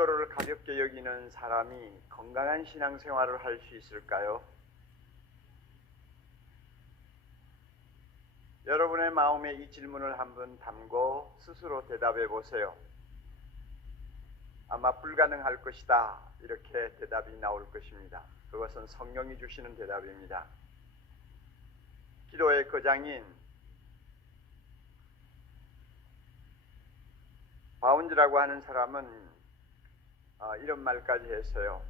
기도를 가볍게 여기는 사람이 건강한 신앙생활을 할 수 있을까요? 여러분의 마음에 이 질문을 한번 담고 스스로 대답해 보세요. 아마 불가능할 것이다, 이렇게 대답이 나올 것입니다. 그것은 성령이 주시는 대답입니다. 기도의 거장인 바운즈라고 하는 사람은 이런 말까지 했어요.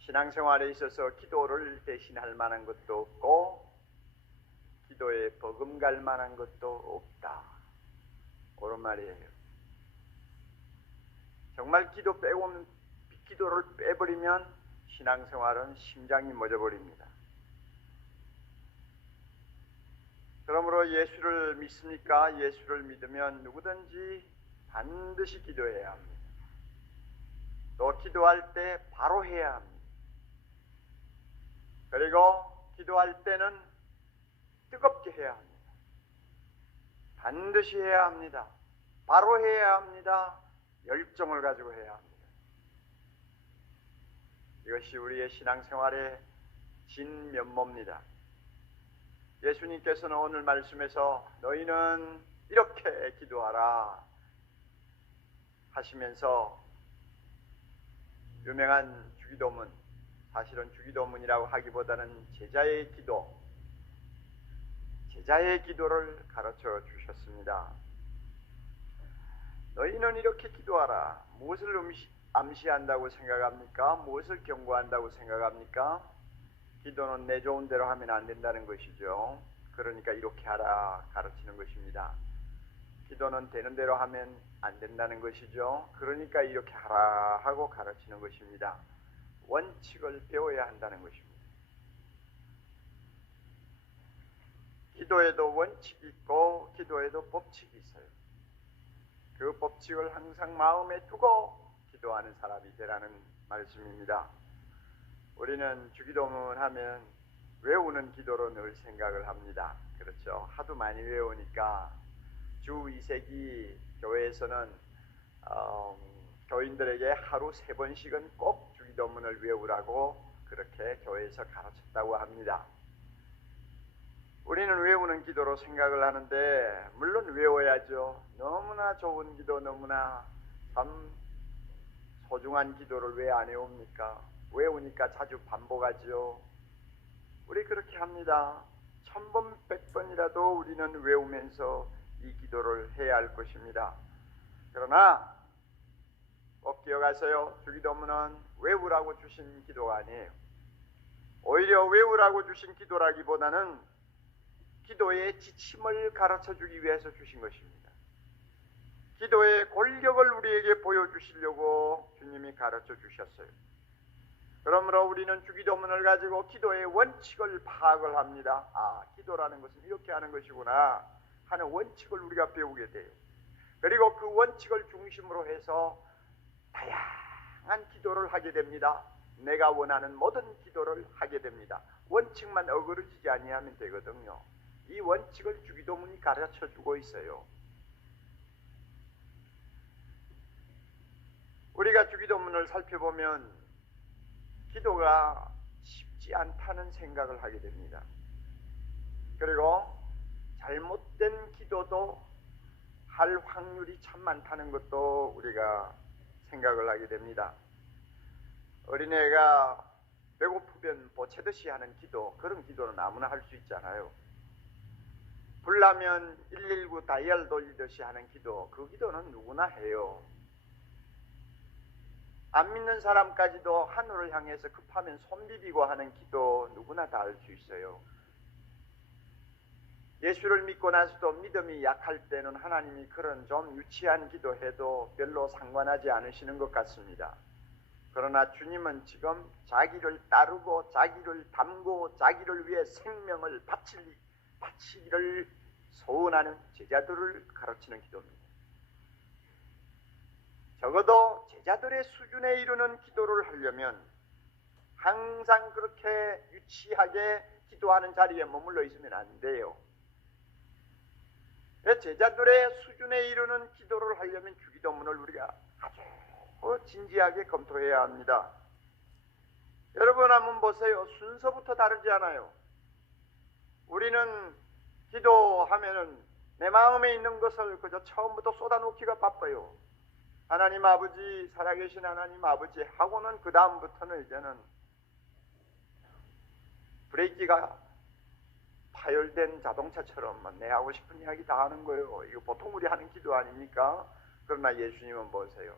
신앙생활에 있어서 기도를 대신할 만한 것도 없고 기도에 버금갈 만한 것도 없다. 그런 말이에요. 정말 기도를 빼버리면 신앙생활은 심장이 멎어버립니다. 그러므로 예수를 믿습니까? 예수를 믿으면 누구든지 반드시 기도해야 합니다. 또 기도할 때 바로 해야 합니다. 그리고 기도할 때는 뜨겁게 해야 합니다. 반드시 해야 합니다. 바로 해야 합니다. 열정을 가지고 해야 합니다. 이것이 우리의 신앙생활의 진면모입니다. 예수님께서는 오늘 말씀에서 너희는 이렇게 기도하라 하시면서 유명한 주기도문, 사실은 주기도문이라고 하기보다는 제자의 기도를 가르쳐 주셨습니다. 너희는 이렇게 기도하라. 무엇을 암시한다고 생각합니까? 무엇을 경고한다고 생각합니까? 기도는 내 좋은 대로 하면 안 된다는 것이죠. 그러니까 이렇게 하라 가르치는 것입니다. 기도는 되는 대로 하면 안 된다는 것이죠. 그러니까 이렇게 하라 하고 가르치는 것입니다. 원칙을 배워야 한다는 것입니다. 기도에도 원칙이 있고 기도에도 법칙이 있어요. 그 법칙을 항상 마음에 두고 기도하는 사람이 되라는 말씀입니다. 우리는 주기도문 하면 외우는 기도로 늘 생각을 합니다. 그렇죠. 하도 많이 외우니까 주 2세기 교회에서는 교인들에게 하루 3번씩은 꼭 주기도문을 외우라고 그렇게 교회에서 가르쳤다고 합니다. 우리는 외우는 기도로 생각을 하는데 물론 외워야죠. 너무나 좋은 기도, 너무나 참 소중한 기도를 왜 안 외웁니까? 외우니까 자주 반복하죠. 우리 그렇게 합니다. 1000번, 100번이라도 우리는 외우면서 이 기도를 해야 할 것입니다. 그러나 꼭 기억하세요. 주기도문은 외우라고 주신 기도가 아니에요. 오히려 외우라고 주신 기도라기보다는 기도의 지침을 가르쳐주기 위해서 주신 것입니다. 기도의 권력을 우리에게 보여주시려고 주님이 가르쳐 주셨어요. 그러므로 우리는 주기도문을 가지고 기도의 원칙을 파악을 합니다. 기도라는 것은 이렇게 하는 것이구나 하는 원칙을 우리가 배우게 돼요. 그리고 그 원칙을 중심으로 해서 다양한 기도를 하게 됩니다. 내가 원하는 모든 기도를 하게 됩니다. 원칙만 어그러지지 아니하면 되거든요. 이 원칙을 주기도문이 가르쳐주고 있어요. 우리가 주기도문을 살펴보면 기도가 쉽지 않다는 생각을 하게 됩니다. 그리고 잘못된 기도도 할 확률이 참 많다는 것도 우리가 생각을 하게 됩니다. 어린애가 배고프면 보채듯이 하는 기도, 그런 기도는 아무나 할 수 있잖아요. 불나면 119 다이얼 돌리듯이 하는 기도, 그 기도는 누구나 해요. 안 믿는 사람까지도 하늘을 향해서 급하면 손 비비고 하는 기도 누구나 다 할 수 있어요. 예수를 믿고 나서도 믿음이 약할 때는 하나님이 그런 좀 유치한 기도해도 별로 상관하지 않으시는 것 같습니다. 그러나 주님은 지금 자기를 따르고 자기를 닮고 자기를 위해 생명을 바치기를 소원하는 제자들을 가르치는 기도입니다. 적어도 제자들의 수준에 이르는 기도를 하려면 항상 그렇게 유치하게 기도하는 자리에 머물러 있으면 안 돼요. 제자들의 수준에 이르는 기도를 하려면 주기도문을 우리가 아주 진지하게 검토해야 합니다. 여러분 한번 보세요. 순서부터 다르지 않아요. 우리는 기도하면은 내 마음에 있는 것을 그저 처음부터 쏟아놓기가 바빠요. 하나님 아버지, 살아계신 하나님 아버지 하고는 그 다음부터는 이제는 브레이크가 파열된 자동차처럼 내 하고 싶은 이야기 다 하는 거예요. 이거 보통 우리 하는 기도 아닙니까? 그러나 예수님은 보세요.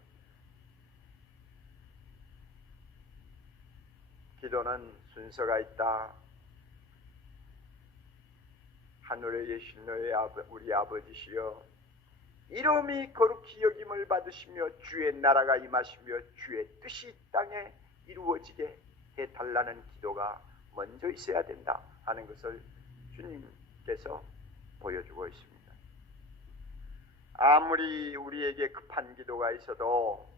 기도는 순서가 있다. 하늘에 계신 너의 우리 아버지시여, 이름이 거룩히 여김을 받으시며 주의 나라가 임하시며 주의 뜻이 이 땅에 이루어지게 해달라는 기도가 먼저 있어야 된다 하는 것을 주님께서 보여주고 있습니다. 아무리 우리에게 급한 기도가 있어도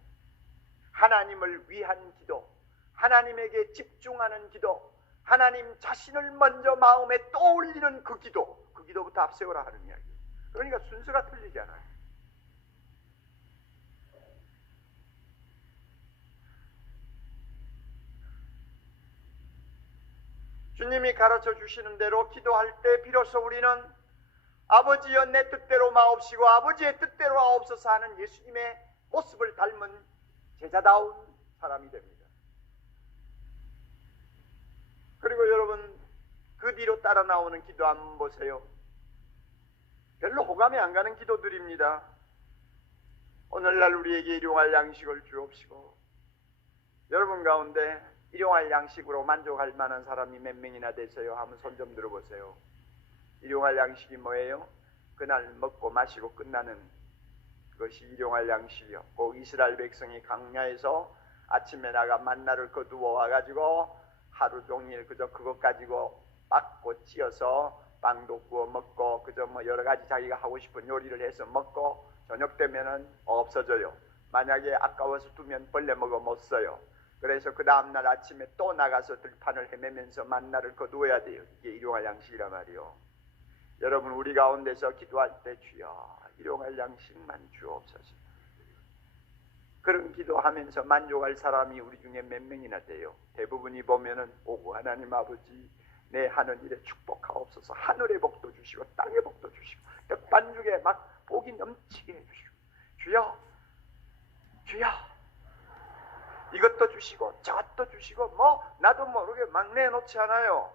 하나님을 위한 기도, 하나님에게 집중하는 기도, 하나님 자신을 먼저 마음에 떠올리는 그 기도부터 앞세우라 하는 이야기. 그러니까 순서가 틀리잖아요. 주님이 가르쳐 주시는 대로 기도할 때 비로소 우리는 아버지여 내 뜻대로 마옵시고 아버지의 뜻대로 하옵소서 하는 예수님의 모습을 닮은 제자다운 사람이 됩니다. 그리고 여러분 그 뒤로 따라 나오는 기도 한번 보세요. 별로 호감이 안 가는 기도들입니다. 오늘날 우리에게 일용할 양식을 주옵시고. 여러분 가운데 일용할 양식으로 만족할 만한 사람이 몇 명이나 되세요? 한번 손 좀 들어보세요. 일용할 양식이 뭐예요? 그날 먹고 마시고 끝나는 그것이 일용할 양식이요. 꼭 이스라엘 백성이 광야에서 아침에 나가 만나를 거두어 와가지고 하루 종일 그저 그것 가지고 빻고 찧어서 빵도 구워 먹고 그저 뭐 여러 가지 자기가 하고 싶은 요리를 해서 먹고 저녁 되면은 없어져요. 만약에 아까워서 두면 벌레 먹어 못 써요. 그래서 그 다음날 아침에 또 나가서 들판을 헤매면서 만나를 거두어야 돼요. 이게 일용할 양식이란 말이요. 여러분 우리 가운데서 기도할 때 주여 일용할 양식만 주옵소서. 그런 기도하면서 만족할 사람이 우리 중에 몇 명이나 돼요. 대부분이 보면은 오고 하나님 아버지 내 하는 일에 축복하옵소서. 하늘의 복도 주시고 땅의 복도 주시고 떡반죽에 막 복이 넘치게 해주시고 주여 주여 이것도 주시고 저것도 주시고 뭐 나도 모르게 막 내놓지 않아요.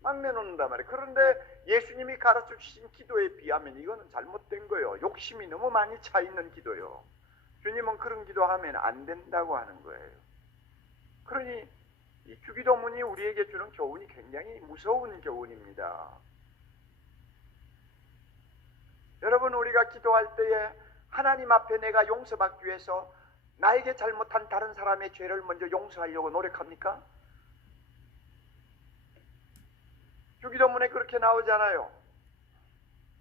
막 내놓는단 말이에요. 그런데 예수님이 가르쳐 주신 기도에 비하면 이거는 잘못된 거예요. 욕심이 너무 많이 차 있는 기도요. 주님은 그런 기도하면 안 된다고 하는 거예요. 그러니 이 주기도문이 우리에게 주는 교훈이 굉장히 무서운 교훈입니다. 여러분 우리가 기도할 때에 하나님 앞에 내가 용서받기 위해서 나에게 잘못한 다른 사람의 죄를 먼저 용서하려고 노력합니까? 주기도문에 그렇게 나오잖아요.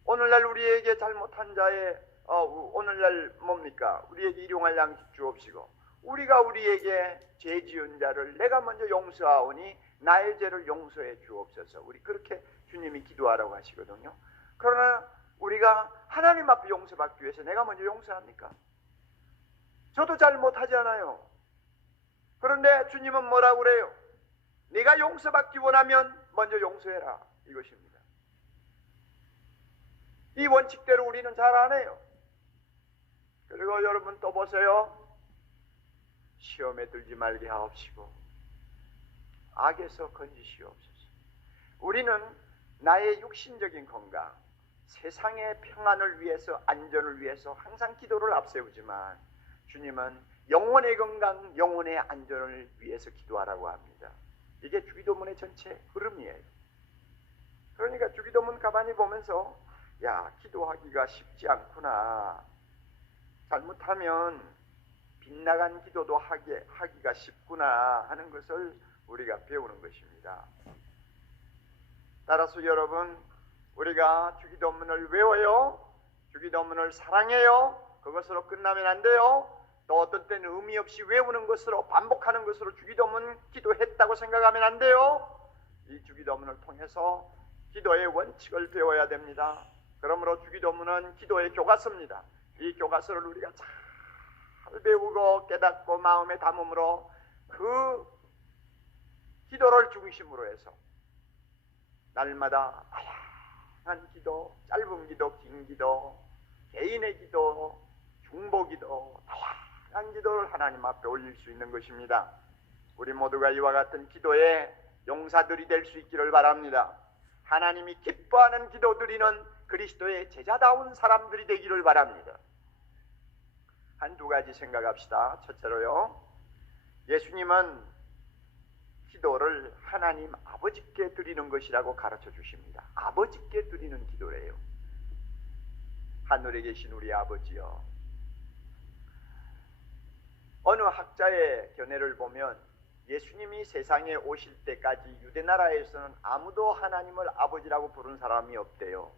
오늘날 우리에게 잘못한 자의 오늘날 뭡니까? 우리에게 일용할 양식 주옵시고 우리가 우리에게 죄 지은 자를 내가 먼저 용서하오니 나의 죄를 용서해 주옵소서. 우리 그렇게 주님이 기도하라고 하시거든요. 그러나 우리가 하나님 앞에 용서받기 위해서 내가 먼저 용서합니까? 저도 잘 못하잖아요. 그런데 주님은 뭐라고 그래요? 네가 용서받기 원하면 먼저 용서해라 이것입니다. 이 원칙대로 우리는 잘 안 해요. 그리고 여러분 또 보세요. 시험에 들지 말게 하옵시고 악에서 건지시옵소서. 우리는 나의 육신적인 건강, 세상의 평안을 위해서 안전을 위해서 항상 기도를 앞세우지만 주님은 영혼의 건강, 영혼의 안전을 위해서 기도하라고 합니다. 이게 주기도문의 전체 흐름이에요. 그러니까 주기도문 가만히 보면서 야, 기도하기가 쉽지 않구나. 잘못하면 빗나간 기도도 하기가 쉽구나 하는 것을 우리가 배우는 것입니다. 따라서 여러분 우리가 주기도문을 외워요. 주기도문을 사랑해요. 그것으로 끝나면 안 돼요. 또 어떤 때는 의미 없이 외우는 것으로 반복하는 것으로 주기도문 기도했다고 생각하면 안 돼요. 이 주기도문을 통해서 기도의 원칙을 배워야 됩니다. 그러므로 주기도문은 기도의 교과서입니다. 이 교과서를 우리가 잘 잘 배우고 깨닫고 마음에 담음으로 그 기도를 중심으로 해서 날마다 다양한 기도, 짧은 기도, 긴 기도, 개인의 기도, 중보 기도, 다양한 기도를 하나님 앞에 올릴 수 있는 것입니다. 우리 모두가 이와 같은 기도의 용사들이 될 수 있기를 바랍니다. 하나님이 기뻐하는 기도 드리는 그리스도의 제자다운 사람들이 되기를 바랍니다. 한두 가지 생각합시다. 첫째로요, 예수님은 기도를 하나님 아버지께 드리는 것이라고 가르쳐 주십니다. 아버지께 드리는 기도래요. 하늘에 계신 우리 아버지여. 어느 학자의 견해를 보면 예수님이 세상에 오실 때까지 유대나라에서는 아무도 하나님을 아버지라고 부른 사람이 없대요.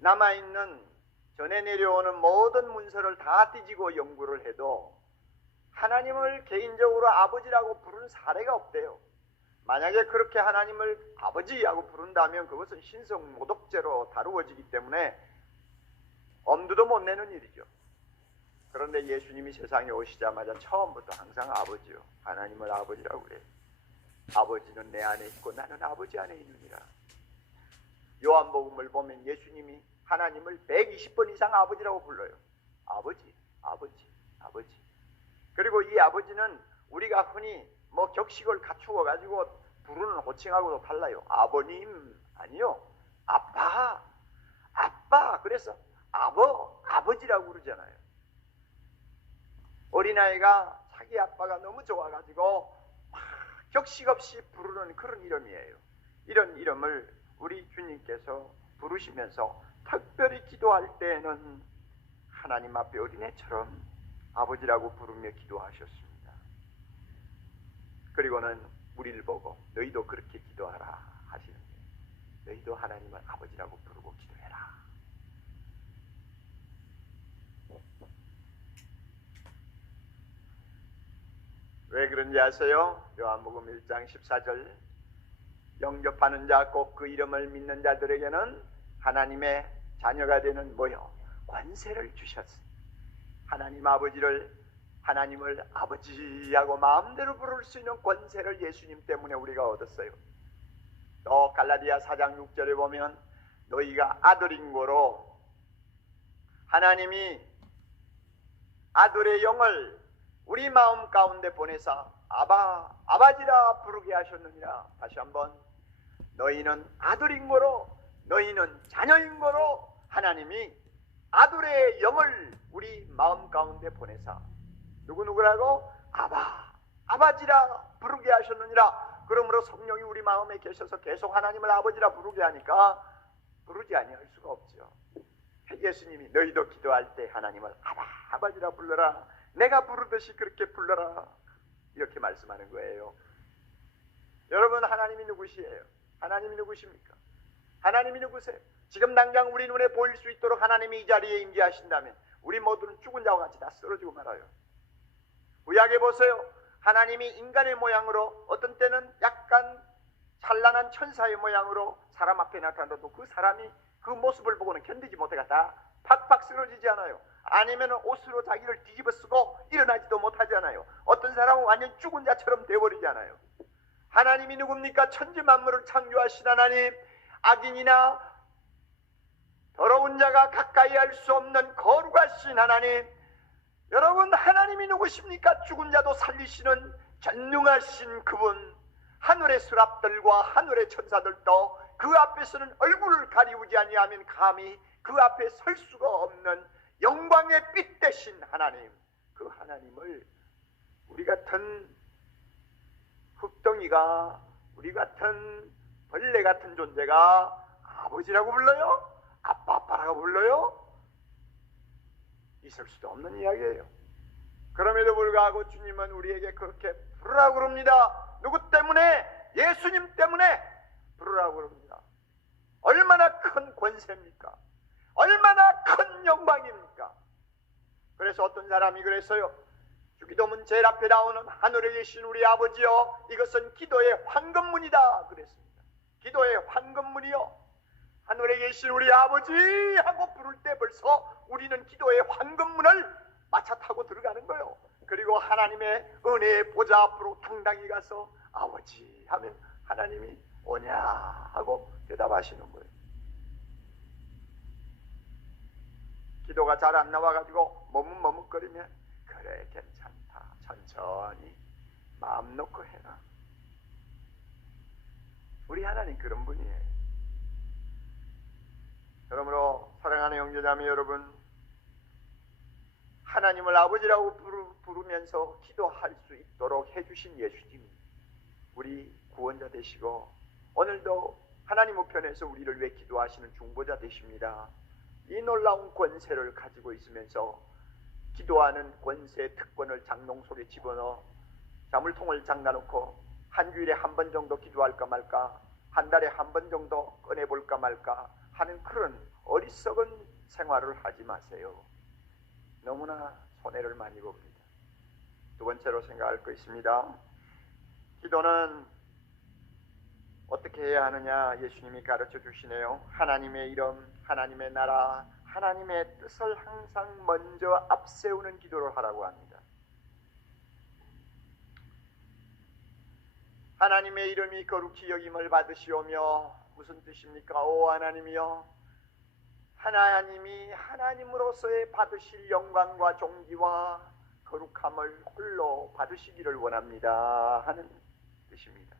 남아있는 전해 내려오는 모든 문서를 다 뒤지고 연구를 해도 하나님을 개인적으로 아버지라고 부르는 사례가 없대요. 만약에 그렇게 하나님을 아버지라고 부른다면 그것은 신성 모독죄로 다루어지기 때문에 엄두도 못 내는 일이죠. 그런데 예수님이 세상에 오시자마자 처음부터 항상 아버지요, 하나님을 아버지라고 그래요. 아버지는 내 안에 있고 나는 아버지 안에 있느니라. 요한복음을 보면 예수님이 하나님을 120번 이상 아버지라고 불러요. 아버지, 아버지, 아버지. 그리고 이 아버지는 우리가 흔히 뭐 격식을 갖추어 가지고 부르는 호칭하고도 달라요. 아버님 아니요, 아빠, 아빠. 그래서 아버지라고 그러잖아요. 어린아이가 자기 아빠가 너무 좋아가지고 막 격식 없이 부르는 그런 이름이에요. 이런 이름을 우리 주님께서 부르시면서 특별히 기도할 때에는 하나님 앞에 어린애처럼 아버지라고 부르며 기도하셨습니다. 그리고는 우리를 보고 너희도 그렇게 기도하라 하시는데, 너희도 하나님을 아버지라고 부르고 기도해라. 왜 그런지 아세요? 요한복음 1장 14절, 영접하는 자 곧 그 이름을 믿는 자들에게는 하나님의 자녀가 되는 뭐요? 권세를 주셨습니다. 하나님 아버지를, 하나님을 아버지하고 마음대로 부를 수 있는 권세를 예수님 때문에 우리가 얻었어요. 또 갈라디아 4장 6절에 보면 너희가 아들인 거로 하나님이 아들의 영을 우리 마음 가운데 보내사 아바지라 부르게 하셨느니라. 다시 한번, 너희는 아들인 거로, 너희는 자녀인 거로 하나님이 아들의 영을 우리 마음 가운데 보내사 누구라고? 아바지라 부르게 하셨느니라. 그러므로 성령이 우리 마음에 계셔서 계속 하나님을 아버지라 부르게 하니까 부르지 아니할 수가 없죠. 예수님이 너희도 기도할 때 하나님을 아바지라 불러라, 내가 부르듯이 그렇게 불러라, 이렇게 말씀하는 거예요. 여러분, 하나님이 누구시에요? 하나님이 누구십니까? 하나님이 누구세요? 지금 당장 우리 눈에 보일 수 있도록 하나님이 이 자리에 임재하신다면 우리 모두는 죽은 자와 같이 다 쓰러지고 말아요. 구약에 보세요. 하나님이 인간의 모양으로, 어떤 때는 약간 찬란한 천사의 모양으로 사람 앞에 나타나도 그 사람이 그 모습을 보고는 견디지 못해가 다 팍팍 쓰러지지 않아요. 아니면 옷으로 자기를 뒤집어 쓰고 일어나지도 못하잖아요. 어떤 사람은 완전 죽은 자처럼 되어버리잖아요. 하나님이 누굽니까? 천지 만물을 창조하신 하나님, 악인이나 더러운 자가 가까이 할 수 없는 거룩하신 하나님. 여러분, 하나님이 누구십니까? 죽은 자도 살리시는 전능하신 그분. 하늘의 스랍들과 하늘의 천사들도 그 앞에서는 얼굴을 가리우지 아니하면 감히 그 앞에 설 수가 없는 영광의 빛 대신 하나님. 그 하나님을 우리 같은 흙덩이가, 우리 같은 벌레 같은 존재가 아버지라고 불러요? 아빠라고 불러요? 있을 수도 없는 이야기예요. 그럼에도 불구하고 주님은 우리에게 그렇게 부르라고 그럽니다. 누구 때문에? 예수님 때문에 부르라고 그럽니다. 얼마나 큰 권세입니까? 얼마나 큰 영광입니까? 그래서 어떤 사람이 그랬어요. 주기도문 제일 앞에 나오는 하늘에 계신 우리 아버지여, 이것은 기도의 황금문이다 그랬습니다. 기도의 황금문이요, 하늘에 계신 우리 아버지 하고 부를 때 벌써 우리는 기도의 황금문을 마차 타고 들어가는 거예요. 그리고 하나님의 은혜의 보좌 앞으로 당당히 가서 아버지 하면 하나님이 오냐 하고 대답하시는 거예요. 기도가 잘 안 나와가지고 머뭇머뭇거리면 그래 괜찮다, 천천히 마음 놓고 해라. 우리 하나님 그런 분이에요. 그러므로 사랑하는 형제자매 여러분, 하나님을 아버지라고 부르면서 기도할 수 있도록 해주신 예수님이 우리 구원자 되시고 오늘도 하나님 우편에서 우리를 위해 기도하시는 중보자 되십니다. 이 놀라운 권세를 가지고 있으면서 기도하는 권세 특권을 장롱 속에 집어넣어 자물통을 잠가놓고 한 주일에 한 번 정도 기도할까 말까, 한 달에 한 번 정도 꺼내볼까 말까 하는 그런 어리석은 생활을 하지 마세요. 너무나 손해를 많이 봅니다. 두 번째로 생각할 거 있습니다. 기도는 어떻게 해야 하느냐 예수님이 가르쳐 주시네요. 하나님의 이름, 하나님의 나라, 하나님의 뜻을 항상 먼저 앞세우는 기도를 하라고 합니다. 하나님의 이름이 거룩히 여김을 받으시오며 무슨 뜻입니까? 오 하나님이여, 하나님이 하나님으로서의 받으실 영광과 존귀와 거룩함을 홀로 받으시기를 원합니다 하는 뜻입니다.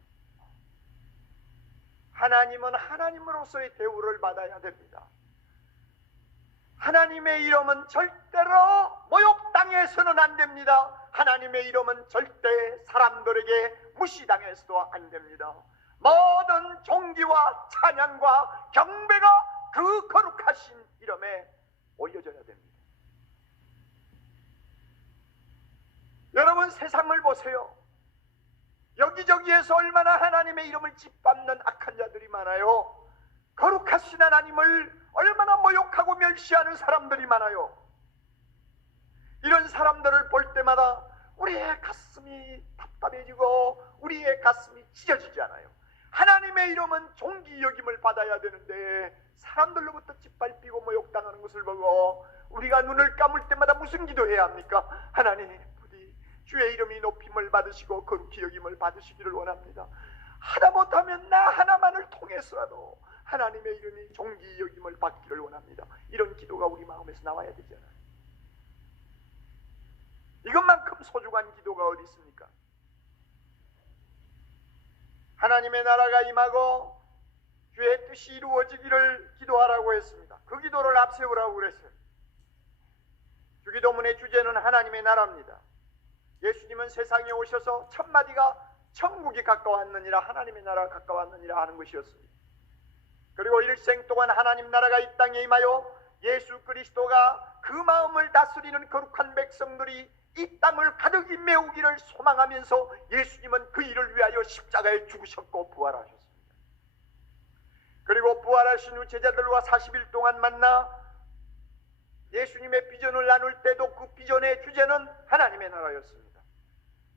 하나님은 하나님으로서의 대우를 받아야 됩니다. 하나님의 이름은 절대로 모욕당해서는 안 됩니다. 하나님의 이름은 절대 사람들에게 무시당해서도 안 됩니다. 모든 존귀와 찬양과 경배가 그 거룩하신 이름에 올려져야 됩니다. 여러분 세상을 보세요. 여기저기에서 얼마나 하나님의 이름을 짓밟는 악한 자들이 많아요. 거룩하신 하나님을 얼마나 모욕하고 멸시하는 사람들이 많아요. 이런 사람들을 볼 때마다 우리의 가슴이 답답해지고 우리의 가슴이 찢어지지 않아요. 하나님의 이름은 존귀 여김을 받아야 되는데 사람들로부터 짓밟히고 모욕당하는 것을 보고 우리가 눈을 감을 때마다 무슨 기도해야 합니까? 하나님 부디 주의 이름이 높임을 받으시고 거룩히 여김을 받으시기를 원합니다. 하다 못하면 나 하나만을 통해서라도 하나님의 이름이 존귀 여김을 받기를 원합니다. 이런 기도가 우리 마음에서 나와야 되잖아요. 이것만큼 소중한 기도가 어디 있습니까? 하나님의 나라가 임하고 주의 뜻이 이루어지기를 기도하라고 했습니다. 그 기도를 앞세우라고 그랬어요. 주기도문의 주제는 하나님의 나라입니다. 예수님은 세상에 오셔서 첫 마디가 천국이 가까웠느니라, 하나님의 나라가 가까웠느니라 하는 것이었습니다. 그리고 일생 동안 하나님 나라가 이 땅에 임하여 예수 그리스도가 그 마음을 다스리는 거룩한 백성들이 이 땅을 가득히 메우기를 소망하면서 예수님은 그 일을 위하여 십자가에 죽으셨고 부활하셨습니다. 그리고 부활하신 후 제자들과 40일 동안 만나 예수님의 비전을 나눌 때도 그 비전의 주제는 하나님의 나라였습니다.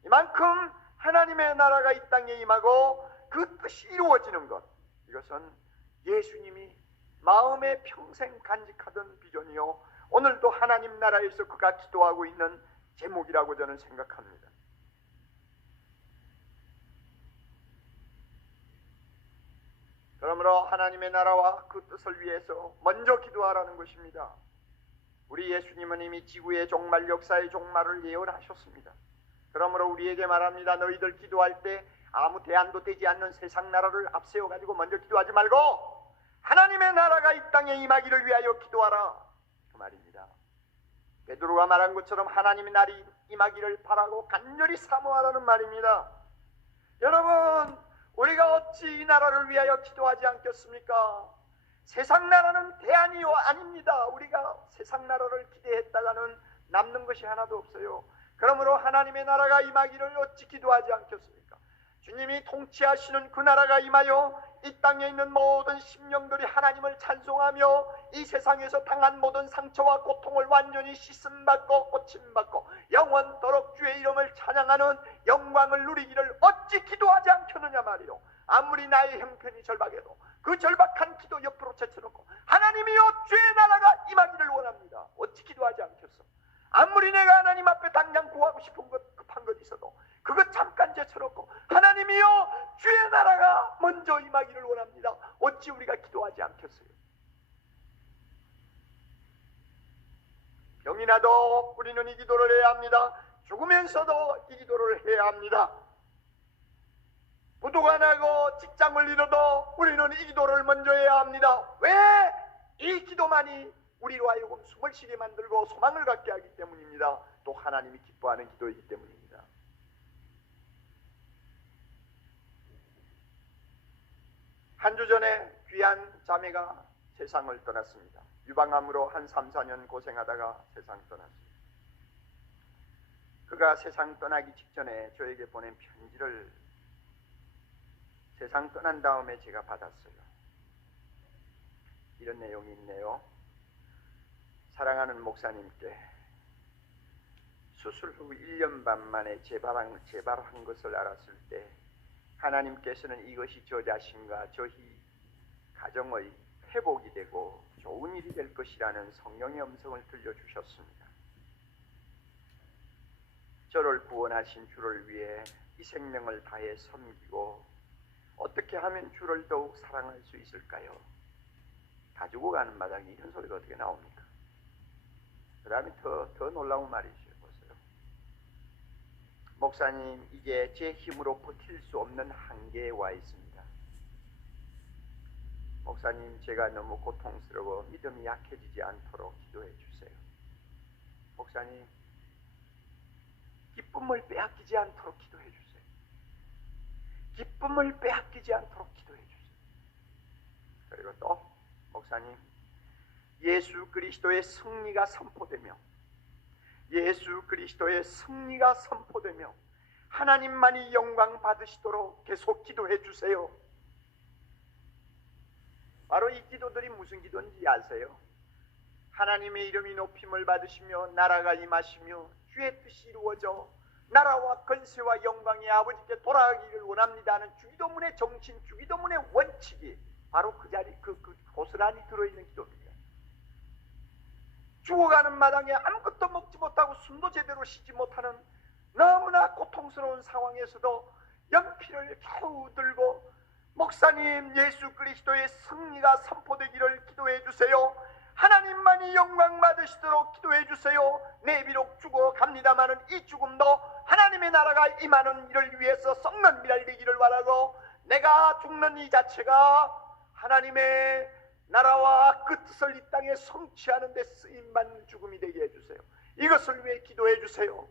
이만큼 하나님의 나라가 이 땅에 임하고 그 뜻이 이루어지는 것, 이것은 예수님이 마음에 평생 간직하던 비전이요 오늘도 하나님 나라에서 그가 기도하고 있는 제목이라고 저는 생각합니다. 그러므로 하나님의 나라와 그 뜻을 위해서 먼저 기도하라는 것입니다. 우리 예수님은 이미 지구의 종말, 역사의 종말을 예언하셨습니다. 그러므로 우리에게 말합니다. 너희들 기도할 때 아무 대안도 되지 않는 세상 나라를 앞세워가지고 먼저 기도하지 말고 하나님의 나라가 이 땅에 임하기를 위하여 기도하라, 그 말입니다. 베드로가 말한 것처럼 하나님의 날이 임하기를 바라고 간절히 사모하라는 말입니다. 여러분, 우리가 어찌 이 나라를 위하여 기도하지 않겠습니까? 세상 나라는 대안이요 아닙니다. 우리가 세상 나라를 기대했다가는 남는 것이 하나도 없어요. 그러므로 하나님의 나라가 임하기를 어찌 기도하지 않겠습니까? 주님이 통치하시는 그 나라가 임하여 이 땅에 있는 모든 심령들이 하나님을 찬송하며 이 세상에서 당한 모든 상처와 고통을 완전히 씻음받고 고침받고 영원토록 주의 이름을 찬양하는 영광을 누리기를 어찌 기도하지 않겠느냐 말이요. 아무리 나의 형편이 절박해도 그 절박한 기도 옆으로 제쳐놓고 하나님이여 주의 나라가 임하기를 원합니다. 어찌 기도하지 않겠어? 아무리 내가 하나님 앞에 당장 구하고 싶은 것, 급한 것 있어도 그것 잠깐 제쳐놓고 하나님이여 주의 나라가 먼저 임하기를 원합니다. 어찌 우리가 기도하지 않겠어요? 병이 나도 우리는 이 기도를 해야 합니다. 죽으면서도 이 기도를 해야 합니다. 부도가 나고 직장을 잃어도 우리는 이 기도를 먼저 해야 합니다. 왜? 이 기도만이 우리로 하여금 숨을 쉬게 만들고 소망을 갖게 하기 때문입니다. 또 하나님이 기뻐하는 기도이기 때문입니다. 한 주 전에 귀한 자매가 세상을 떠났습니다. 유방암으로 한 3, 4년 고생하다가 세상 떠났습니다. 그가 세상 떠나기 직전에 저에게 보낸 편지를 세상 떠난 다음에 제가 받았어요. 이런 내용이 있네요. 사랑하는 목사님께 수술 후 1년 반 만에 재발한 것을 알았을 때 하나님께서는 이것이 저 자신과 저희 가정의 회복이 되고 좋은 일이 될 것이라는 성령의 음성을 들려주셨습니다. 저를 구원하신 주를 위해 이 생명을 다해 섬기고 어떻게 하면 주를 더욱 사랑할 수 있을까요? 다 죽어가는 마당에 이런 소리가 어떻게 나옵니까? 그 다음에 더 놀라운 말이죠. 보세요. 목사님, 이제 제 힘으로 버틸 수 없는 한계에 와 있습니다. 목사님, 제가 너무 고통스러워 믿음이 약해지지 않도록 기도해 주세요. 목사님, 기쁨을 빼앗기지 않도록 기도해 주세요. 기쁨을 빼앗기지 않도록 기도해 주세요. 그리고 또 목사님, 예수 그리스도의 승리가 선포되며 예수 그리스도의 승리가 선포되며 하나님만이 영광 받으시도록 계속 기도해 주세요. 바로 이 기도들이 무슨 기도인지 아세요? 하나님의 이름이 높임을 받으시며 나라가 임하시며 주의 뜻이 이루어져 나라와 권세와 영광이 아버지께 돌아가기를 원합니다 하는 주기도문의 정신, 주기도문의 원칙이 바로 그 자리, 고스란히 들어있는 기도입니다. 죽어가는 마당에 아무것도 먹지 못하고 숨도 제대로 쉬지 못하는 너무나 고통스러운 상황에서도 연필을 겨우 들고 목사님, 예수 그리스도의 승리가 선포되기를 기도해 주세요. 하나님만이 영광 받으시도록 기도해 주세요. 내 비록 죽어갑니다마는 이 죽음도 하나님의 나라가 임하는 일을 위해서 썩는 미랄 되기를 바라고 내가 죽는 이 자체가 하나님의 나라와 그 뜻을 이 땅에 성취하는 데 쓰임받는 죽음이 되게 해주세요. 이것을 위해 기도해 주세요.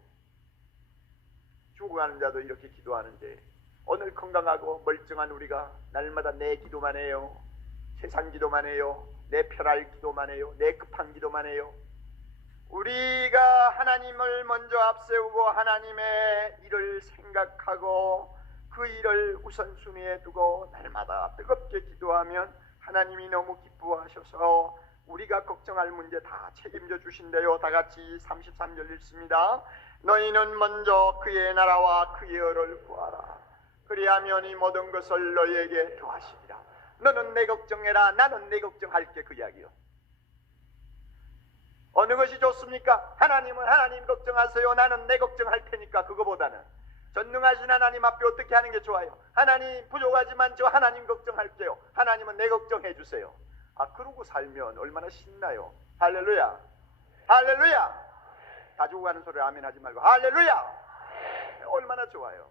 죽어가는 자도 이렇게 기도하는데 오늘 건강하고 멀쩡한 우리가 날마다 내 기도만 해요. 세상 기도만 해요. 내 편할 기도만 해요. 내 급한 기도만 해요. 우리가 하나님을 먼저 앞세우고 하나님의 일을 생각하고 그 일을 우선순위에 두고 날마다 뜨겁게 기도하면 하나님이 너무 기뻐하셔서 우리가 걱정할 문제 다 책임져 주신대요. 다 같이 33절 읽습니다. 너희는 먼저 그의 나라와 그의 의를 구하라. 그리하면 이 모든 것을 너희에게 더하시리라. 너는 내 걱정해라. 나는 내 걱정할게. 그 이야기요. 어느 것이 좋습니까? 하나님은 하나님 걱정하세요. 나는 내 걱정할 테니까. 그거보다는 전능하신 하나님 앞에 어떻게 하는 게 좋아요? 하나님 부족하지만 저 하나님 걱정할게요. 하나님은 내 걱정해 주세요. 그러고 살면 얼마나 신나요. 할렐루야. 할렐루야. 다 죽어가는 소리를 아멘 하지 말고 할렐루야. 얼마나 좋아요.